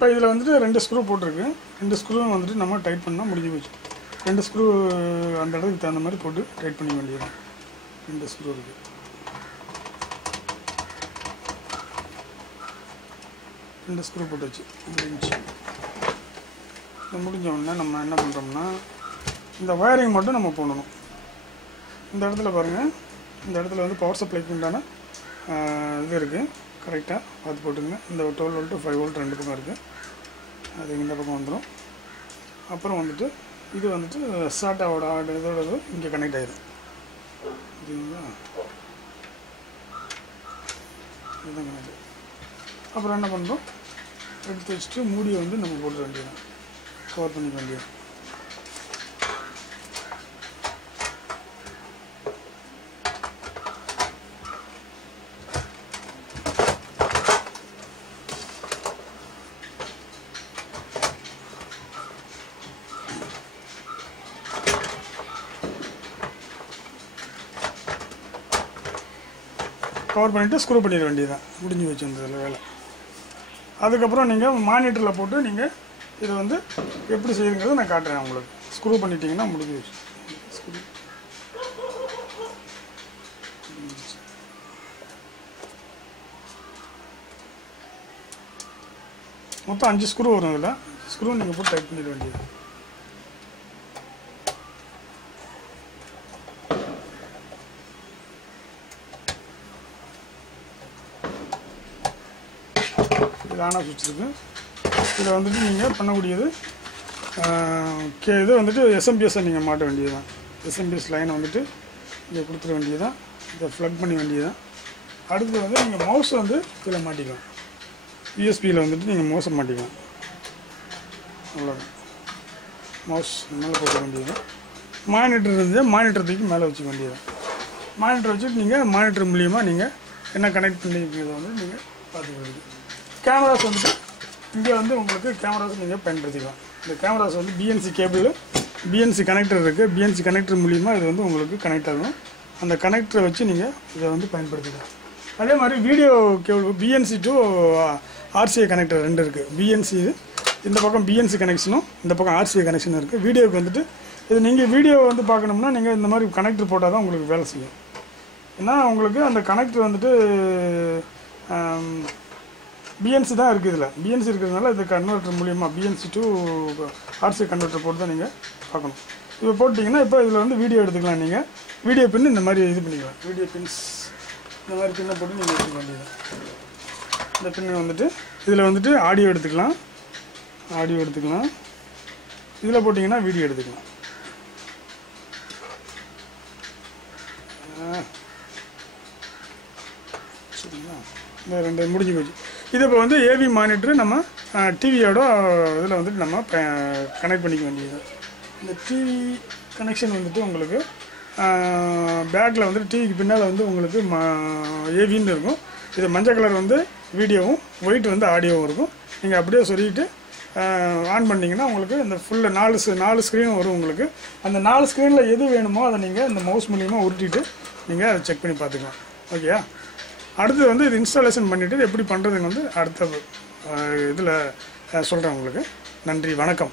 இப்போ இதில் வந்துட்டு 2 ஸ்க்ரூ போட்டிருக்கு. 2 ஸ்க்ரூவும் வந்துட்டு நம்ம டைட் பண்ணால் முடிஞ்சு போச்சு. 2 ஸ்க்ரூ அந்த இடத்துக்கு தகுந்த மாதிரி போட்டு டைட் பண்ணிக்க வேண்டியதான். 2 ஸ்க்ரூ இருக்குது. ரெண்டு ஸ்க்ரூ போட்டு வச்சு முடிஞ்சு. இது முடிஞ்ச உடனே நம்ம என்ன பண்ணுறோம்னா இந்த ஒயரிங் மட்டும் நம்ம போடணும். இந்த இடத்துல பாருங்கள், இந்த இடத்துல வந்து பவர் சப்ளைக்கு உண்டான இது இருக்குது. கரெக்டாக பார்த்து போட்டுங்க. இந்த 12 வோல்ட்டு 5 வோல்ட் 2 பக்கம் இருக்குது. அது இந்த பக்கம் வந்துடும். அப்புறம் வந்துட்டு இது வந்துட்டு சாட்டாவோட இதோட இங்கே கனெக்ட் ஆகிடும். சரிங்களா? இதுதான் கனெக்ட். அப்புறம் என்ன பண்ணுறோம், எடுத்து வச்சுட்டு மூடியை வந்து நம்ம போட்டுற வேண்டியது, கவர் பண்ணிக்க வேண்டியது. கவர் பண்ணிவிட்டு ஸ்க்ரூ பண்ணிட வேண்டியதுதான். முடிஞ்சு வச்சுருந்ததில் வேலை. அதுக்கப்புறம் நீங்கள் மானிட்டரில் போட்டு நீங்கள் இதை வந்து எப்படி செய்யுங்கிறத நான் காட்டுறேன் உங்களுக்கு. ஸ்க்ரூ பண்ணிட்டீங்கன்னா முடிஞ்சு வச்சு. ஸ்க்ரூ மொத்தம் 5 ஸ்க்ரூ வரும். இதில் ஸ்க்ரூ நீங்கள் போட்டு டைட் பண்ணிட வேண்டியது. இது ஆன் ஆஃப் சுவிட்ச் இருக்குது. இதில் வந்துட்டு நீங்கள் பண்ணக்கூடியது இது வந்துட்டு எஸ்எம்பிஎஸ்ஸை நீங்கள் மாட்ட வேண்டியது தான். எஸ்எம்பிஎஸ் லைனை வந்துட்டு இங்கே கொடுத்துட வேண்டியது தான். இதை ஃப்ளக் பண்ண வேண்டியது தான். அடுத்து வந்து நீங்கள் மவுஸ் வந்து இதில் மாட்டிக்கலாம். யூஎஸ்பியில் வந்துட்டு நீங்கள் மவுஸை மாட்டிக்கலாம். அவ்வளோதான். மவுஸ் மேலே போட வேண்டியது. மானிட்டர் இருந்தால் மானிட்டர் தூக்கி மேலே வச்சுக்க வேண்டியது. மானிட்டர் வச்சுட்டு நீங்கள் மானிட்டர் மூலியமாக நீங்கள் என்ன கனெக்ட் பண்ணிக்கிறத வந்து நீங்கள் பார்த்துக்க வேண்டியது. கேமராஸ் வந்துட்டு இங்கே வந்து உங்களுக்கு கேமராஸ் நீங்கள் பயன்படுத்திக்கலாம். இந்த கேமராஸ் வந்து பிஎன்சி கேபிள், பிஎன்சி கனெக்டர் இருக்குது. பிஎன்சி கனெக்டர் மூலிமா இது வந்து உங்களுக்கு கனெக்ட் ஆகும். அந்த கனெக்டரை வச்சு நீங்கள் இதை வந்து பயன்படுத்திக்கலாம். அதே மாதிரி video cable BNC to RCI connector 2 இருக்குது. பிஎன்சி இந்த பக்கம் பிஎன்சி கனெக்ஷனும் இந்த பக்கம் ஆர்சிஐ கனெக்ஷனும் இருக்குது. வீடியோவுக்கு வந்துட்டு இது நீங்கள் வீடியோ வந்து பார்க்கணும்னா நீங்கள் இந்த மாதிரி கனெக்டர் போட்டால் தான் உங்களுக்கு வேலை செய்யும். ஏன்னா உங்களுக்கு அந்த கனெக்டர் வந்துட்டு பிஎன்சி தான் இருக்குது. இதில் பிஎன்சி இருக்கிறதுனால இது கன்வெர்ட்டர் மூலிமா பிஎன்சி டு ஆர்சி கன்வெர்ட்டர் போட்டு தான் நீங்கள் பார்க்கணும். இப்போ போட்டிங்கன்னா இப்போ இதில் வந்து வீடியோ எடுத்துக்கலாம். நீங்கள் வீடியோ பின் இந்த மாதிரி இது பண்ணிக்கலாம். வீடியோ பின்ஸ் இந்த மாதிரி பின்னை போட்டு நீங்கள் எடுத்துக்க வேண்டியது. இந்த பின்னு வந்துட்டு இதில் வந்துட்டு ஆடியோ எடுத்துக்கலாம். இதில் போட்டிங்கன்னா வீடியோ எடுத்துக்கலாம். சரிங்களா? இந்த 2 முடிஞ்சு போச்சு. இது இப்போ வந்து ஏவி மானிட்டரு நம்ம டிவியோட இதில் வந்துட்டு நம்ம கனெக்ட் பண்ணிக்க வேண்டியது. இந்த டிவி கனெக்ஷன் வந்துட்டு உங்களுக்கு பேக்கில் வந்துட்டு டிவிக்கு பின்னால் வந்து உங்களுக்கு ஏவின்னு இருக்கும். இது மஞ்சள் கலர் வந்து வீடியோவும் ஒயிட் வந்து ஆடியோவும் இருக்கும். நீங்கள் அப்படியே சொல்லிட்டு ஆன் பண்ணிங்கன்னா உங்களுக்கு இந்த ஃபுல்லாக 4 ஸ்க்ரீன் வரும் உங்களுக்கு. அந்த 4 ஸ்க்ரீனில் எது வேணுமோ அதை நீங்கள் இந்த மவுஸ் மூலியமாக உருட்டிட்டு நீங்கள் அதை செக் பண்ணி பார்த்துக்கலாம். ஓகேயா? அடுத்து வந்து இது இன்ஸ்டாலேஷன் பண்ணிவிட்டு எப்படி பண்ணுறதுன்னு வந்து அடுத்த இதில் சொல்கிறேன் உங்களுக்கு. நன்றி, வணக்கம்.